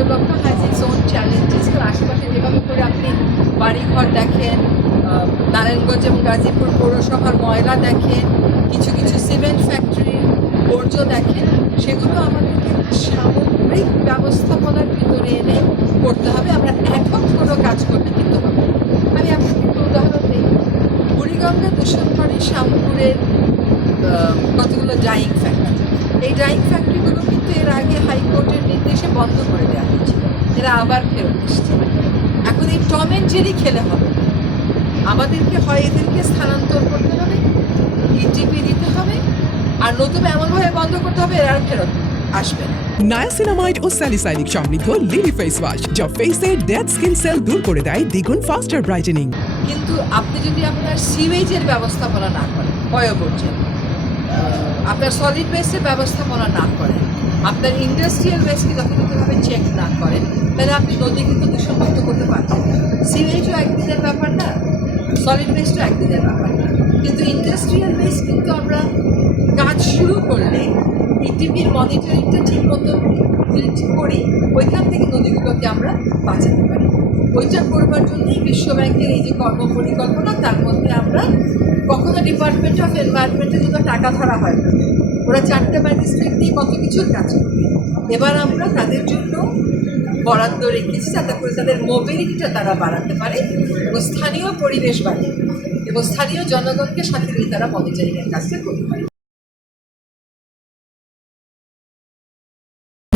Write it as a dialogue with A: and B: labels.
A: Uttarbanga has its own challenges কারণ আশেপাশে যেভাবে করে আপনি বাড়িঘর দেখেন নারায়ণগঞ্জ এবং গাজীপুর পৌরসভার ময়লা দেখেন, কিছু কিছু সিমেন্ট ফ্যাক্টরির বর্জ্য দেখেন, সেগুলো আমাদেরকে সামগ্রিক ব্যবস্থাপনার ভিতরে এনে করতে হবে। আমরা একক কোনো কাজ করলে কিন্তু হবে আমি আপনাকে একটু উদাহরণ দিই। বুড়িগঙ্গা দূষণ করে শ্যামপুরের কতগুলো ডাইং ফ্যাক্টরি এই ডাইং ফ্যাক্টরিগুলো নির্দেশে বন্ধ করে দেওয়া হয়েছিল। এরা আবার ফেরত এসছে। এখন এই টম অ্যান্ড জেরি খেলে হবে। আমাদেরকে হয় এদেরকে স্থানান্তর করতে হবে ইটিপি দিতে হবে আর নতুন এমনভাবে বন্ধ করতে হবে এরা আর ফেরত আসবে না।
B: নায়াসিনামাইড ও স্যালিসাইলিক সমৃদ্ধ লিলি ফেস ওয়াশ যা ফেসের ডেড স্কিন সেল দূর করে দেয় দ্বিগুণ ফাস্টার ব্রাইটেনিং
A: কিন্তু আপনি যদি আপনার সিওয়েজের ব্যবস্থাপনা না করেন পয়বর্জ্যের আপনার সলিড ওয়েস্টের ব্যবস্থাপনা না করেন। আপনার ইন্ডাস্ট্রিয়াল ওয়েস্টকে যথাযথভাবে চেক না করেন, তাহলে আপনি নদী কিন্তু দূষণমুক্ত করতে পারছেন সিওয়েজও একদিনের ব্যাপার না সলিড ওয়েস্টও একদিনের ব্যাপার না। কিন্তু ইন্ডাস্ট্রিয়াল ওয়েস্ট কিন্তু আমরা কাজ শুরু করলে ইটিপির মনিটরিংটা ঠিক মতো করি, ওইখান থেকে নদীগুলোকে আমরা বাঁচাতে ওইটা করবার জন্যই বিশ্ব ব্যাংকের এই যে কর্ম পরিকল্পনা তার মধ্যে আমরা কখনো ডিপার্টমেন্ট অফ এনভায়রনমেন্টের জন্য টাকা ধরা হয় না। ওরা চারটে ম্যাজিস্ট্রেট দিয়ে কত কিছুর কাজ করবে। এবার আমরা তাদের জন্য বরাদ্দ রেখেছি যাতে করে তাদের মোবিলিটিটা তারা বাড়াতে পারে এবং স্থানীয় পরিবেশ বাড়ে এবং স্থানীয় জনগণকে সাথে নিয়ে তারা মনিটরিংয়ের কাজটা করতে পারে।